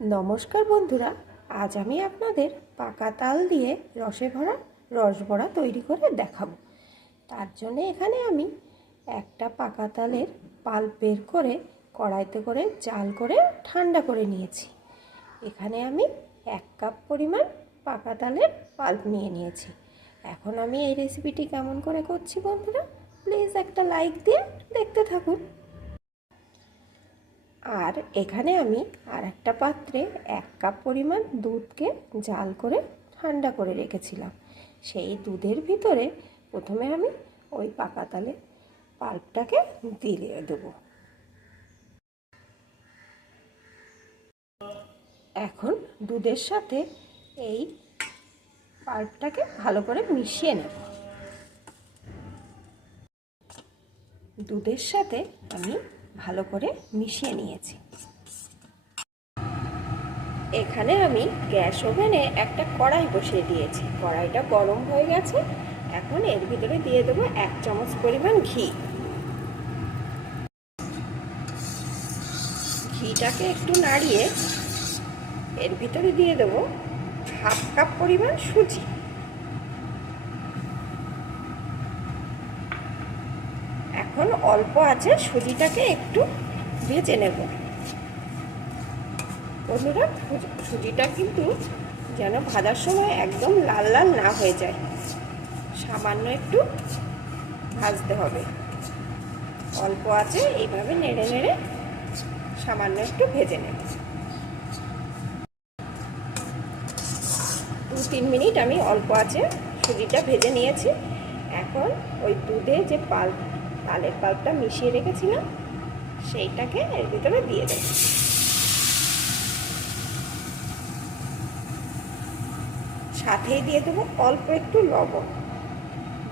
নমস্কার বন্ধুরা, আজ আমি আপনাদের পাকা তাল দিয়ে রসে ভরা রসবড়া তৈরি করে দেখাবো। তার জন্য এখানে আমি একটা পাকা তালের পাল্প বের করে কড়াইতে করে জাল করে ঠান্ডা করে নিয়েছি। এখানে আমি এক কাপ পরিমাণ পাকা তালের পাল্প নিয়ে নিয়েছি। এখন আমি এই রেসিপিটি কেমন করে করছি বন্ধুরা প্লিজ একটা লাইক দিয়ে দেখতে থাকুন। আর এখানে আমি আর একটা পাত্রে এক কাপ পরিমাণ দুধকে জাল করে ঠান্ডা করে রেখেছিলাম। সেই দুধের ভিতরে প্রথমে আমি ওই পাকা তালে পাল্পটাকে দিয়ে দেবো। এখন দুধের সাথে এই পাল্পটাকে ভালো করে মিশিয়ে নেব। দুধের সাথে আমি ভালো করে মিশিয়ে নিয়েছি। এখানে আমি গ্যাস ওভেনে একটা কড়াই বসিয়ে দিয়েছি। কড়াইটা গরম হয়ে গেছে। এখন এর ভিতরে দিয়ে দেবো এক চামচ পরিমাণ ঘি। ঘিটাকে একটু নাড়িয়ে এর ভিতরে দিয়ে দেবো হাফ কাপ পরিমাণ সুজি। এখন অল্প আছে, সুজিটাকে একটু ভেজে নেব। বন্ধুরা সুজিটা কিন্তু যেন ভাজার সময় একদম লাল লাল না হয়ে যায়। সামান্য একটু ভাজতে হবে। অল্প আছে, এইভাবে নেড়ে নেড়ে সামান্য একটু ভেজে নেব। দু তিন মিনিট আমি অল্প আছে, সুজিটা ভেজে নিয়েছি। এখন ওই দুধে যে পাল্প তালের পাল্পটা মিশিয়ে রেখেছিলাম, সেইটাকে এর ভিতরে দিয়ে দেব। সাথেই দিয়ে দেবো অল্প একটু লবণ।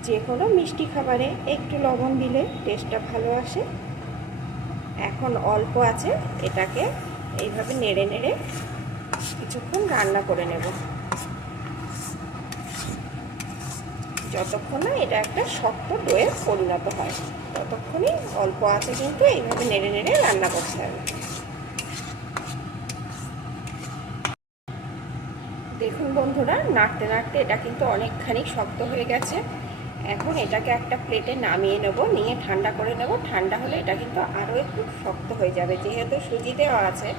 যে কোনো মিষ্টি খাবারে একটু লবণ দিলে টেস্টটা ভালো আসে। এখন অল্প আছে, এটাকে এইভাবে নেড়ে নেড়ে কিছুক্ষণ রান্না করে নেব। যতক্ষণ না এটা একটা শক্ত ডোয়ে পরিণত হয়। ততক্ষণই অল্প আছে কিন্তু এইভাবে নেড়ে নেড়ে রান্না করতে হবে। দেখুন বন্ধুরা, নাড়তে নাড়তে এটা কিন্তু অনেকখানি শক্ত হয়ে গেছে। এখন এটাকে একটা প্লেটে নামিয়ে নেব, নিয়ে ঠান্ডা করে নেব। ঠান্ডা হলে এটা কিন্তু আরও একটু শক্ত হয়ে যাবে, যেহেতু সুজি দেওয়া আছে।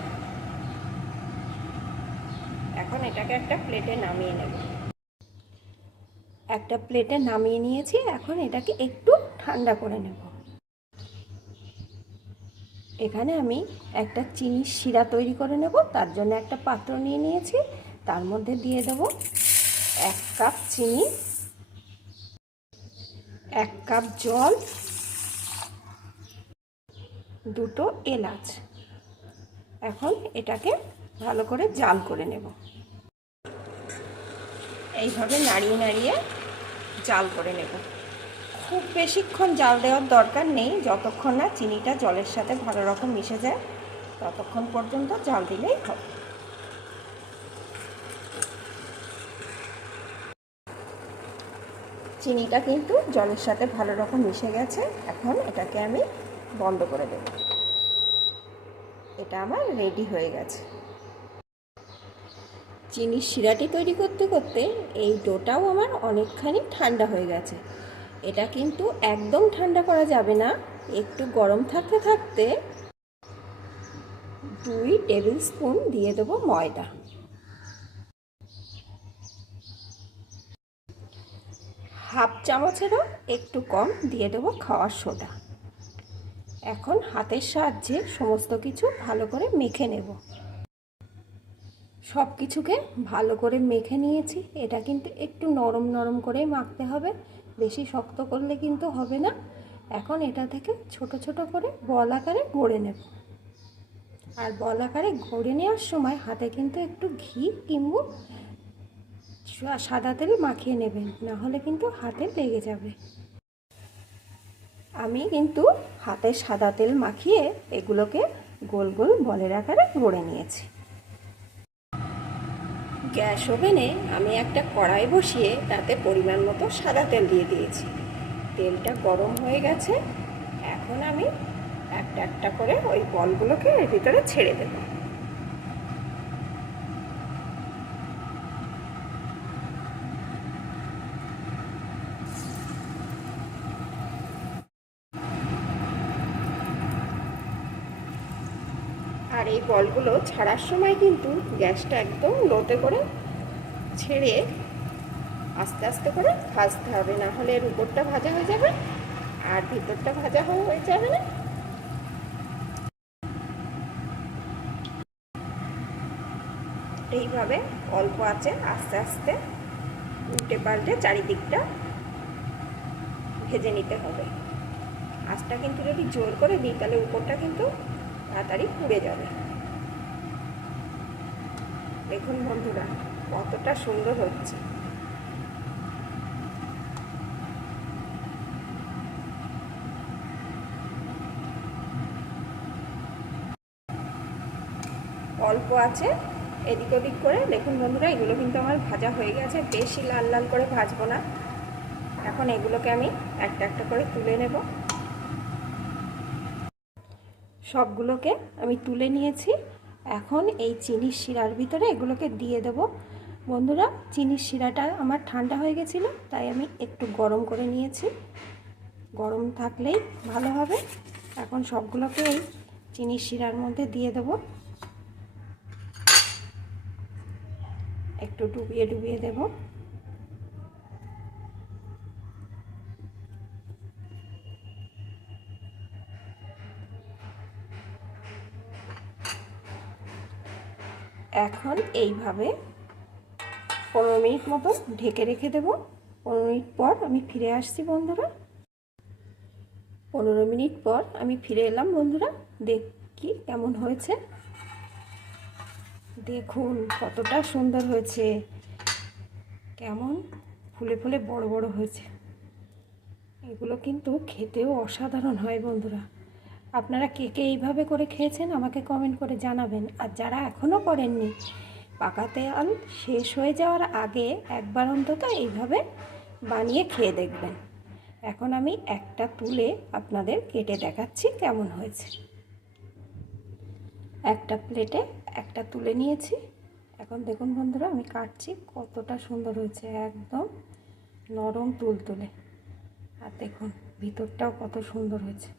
এখন এটাকে একটা প্লেটে নামিয়ে নেব। একটা প্লেটে নামিয়ে নিয়েছি, এখন এটাকে একটু ঠান্ডা করে নেব। এখানে আমি একটা চিনির শিরা তৈরি করে নেব, তার জন্য একটা পাত্র নিয়ে নিয়েছি, তার মধ্যে দিয়ে দেব এক কাপ চিনি, এক কাপ জল, দুটো এলাচ। এখন এটাকে ভালো করে জাল করে নেব। এইভাবে নাড়িয়ে নাড়িয়ে জাল করে নেব। খুব বেশিক্ষণ জাল দেওয়ার দরকার নেই। যতক্ষণ না চিনিটা জলের সাথে ভালো রকম মিশে যায়, ততক্ষণ পর্যন্ত জাল দিলেই হবে। চিনিটা কিন্তু জলের সাথে ভালো রকম মিশে গেছে। এখন এটাকে আমি বন্ধ করে দেব। এটা আমার রেডি হয়ে গেছে। চিনির শিরাটি তৈরি করতে করতে এই ডোটাও আমার অনেকখানি ঠান্ডা হয়ে গেছে। এটা কিন্তু একদম ঠান্ডা করা যাবে না। একটু গরম থাকতে থাকতে দুই টেবিল স্পুন দিয়ে দেবো ময়দা। হাফ চামচেরও একটু কম দিয়ে দেবো খাওয়ার সোডা। এখন হাতের সাহায্যে সমস্ত কিছু ভালো করে মেখে নেব। সব কিছুকে ভালো করে মেখে নিয়েছি। এটা কিন্তু একটু নরম নরম করেই মাখতে হবে। বেশি শক্ত করলে কিন্তু হবে না। এখন এটা থেকে ছোট ছোট করে বল আকারে গড়ে নেব। আর বল আকারে গড়ে নেওয়ার সময় হাতে কিন্তু একটু ঘি কিংবা সাদা তেল মাখিয়ে নেবেন, না হলে কিন্তু হাতে লেগে যাবে। আমি কিন্তু হাতে সাদা তেল মাখিয়ে এগুলোকে গোল গোল বলের আকারে গড়ে নিয়েছি। গ্যাস ওভেনে আমি একটা কড়াই বসিয়ে তাতে পরিমাণ মতো সাদা তেল দিয়ে দিয়েছি। তেলটা গরম হয়ে গেছে। এখন আমি একটা একটা করে ওই বলগুলোকে ভিতরে ছেড়ে দেব। আর এই বলগুলো ছাড়ার সময় কিন্তু গ্যাসটা একদম লোতে করে ছেড়ে আস্তে আস্তে করে ভাজতে হবে। না হলে এর উপরটা ভাজা হয়ে যাবে আর ভিতরটা ভাজা হয়ে যাবে না। এইভাবে অল্প আছে আস্তে আস্তে উল্টে পাল্টে চারিদিকটা ভেজে নিতে হবে। আঁচটা কিন্তু যদি জোর করে দিই, তাহলে উপরটা কিন্তু তাড়াতাড়ি পুড়ে যাবে। দেখুন বন্ধুরা, কতটা সুন্দর হচ্ছে। অল্প আছে, এদিক ওদিক করে। দেখুন বন্ধুরা, এগুলো কিন্তু আমার ভাজা হয়ে গেছে। বেশি লাল লাল করে ভাজবো না। এখন এগুলোকে আমি একটা একটা করে তুলে নেব। সবগুলোকে আমি তুলে নিয়েছি। এখন এই চিনির শিরার ভিতরে এগুলোকে দিয়ে দেব। বন্ধুরা, চিনির শিরাটা আমার ঠান্ডা হয়ে গেছিল, তাই আমি একটু গরম করে নিয়েছি। গরম থাকলেই ভালো হবে। এখন সবগুলোকে এই চিনির শিরার মধ্যে দিয়ে দেব। একটু ডুবিয়ে ডুবিয়ে দেব। এখন এইভাবে পনেরো মিনিট মতো ঢেকে রেখে দেব। পনেরো মিনিট পর আমি ফিরে আসছি বন্ধুরা। পনেরো মিনিট পর আমি ফিরে এলাম বন্ধুরা। দেখি কেমন হয়েছে। দেখুন কতটা সুন্দর হয়েছে। কেমন ফুলে ফুলে বড় বড় হয়েছে। এগুলো কিন্তু খেতেও অসাধারণ হয় বন্ধুরা। আপনারা কে কে এইভাবে করে খেয়েছেন আমাকে কমেন্ট করে জানাবেন। আর যারা এখনও করেননি, পাকা তেল শেষ হয়ে যাওয়ার আগে একবার অন্তত এইভাবে বানিয়ে খেয়ে দেখবেন। এখন আমি একটা তুলে আপনাদের কেটে দেখাচ্ছি কেমন হয়েছে। একটা প্লেটে একটা তুলে নিয়েছি। এখন দেখুন বন্ধুরা, আমি কাটছি কতটা সুন্দর হয়েছে, একদম নরম তুল তুলে আর দেখুন, ভিতরটাও কত সুন্দর হয়েছে।